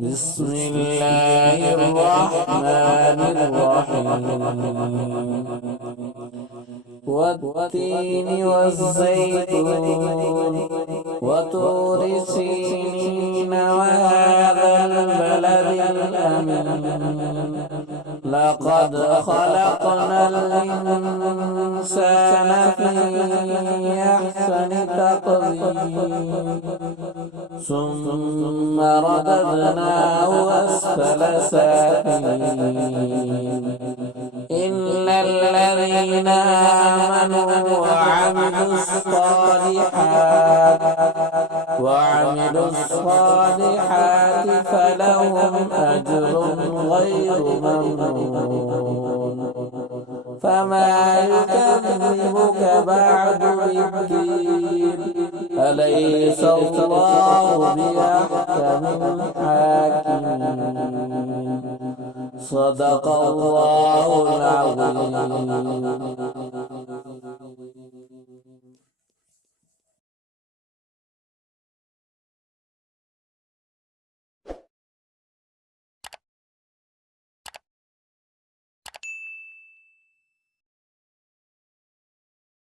بسم الله الرحمن الرحيم والتين والزيتون وطور سينين وهذا البلد الأمين لقد خلقنا الإنسان في أحسن تقويم ثم رددناه أسفل سافلين إلا الذين آمنوا وعملوا الصالحات فلهم أجر غير ممنون فما يكذبك بعد بالدين أليس الله بأحكم الحاكمين صدق الله العظيم.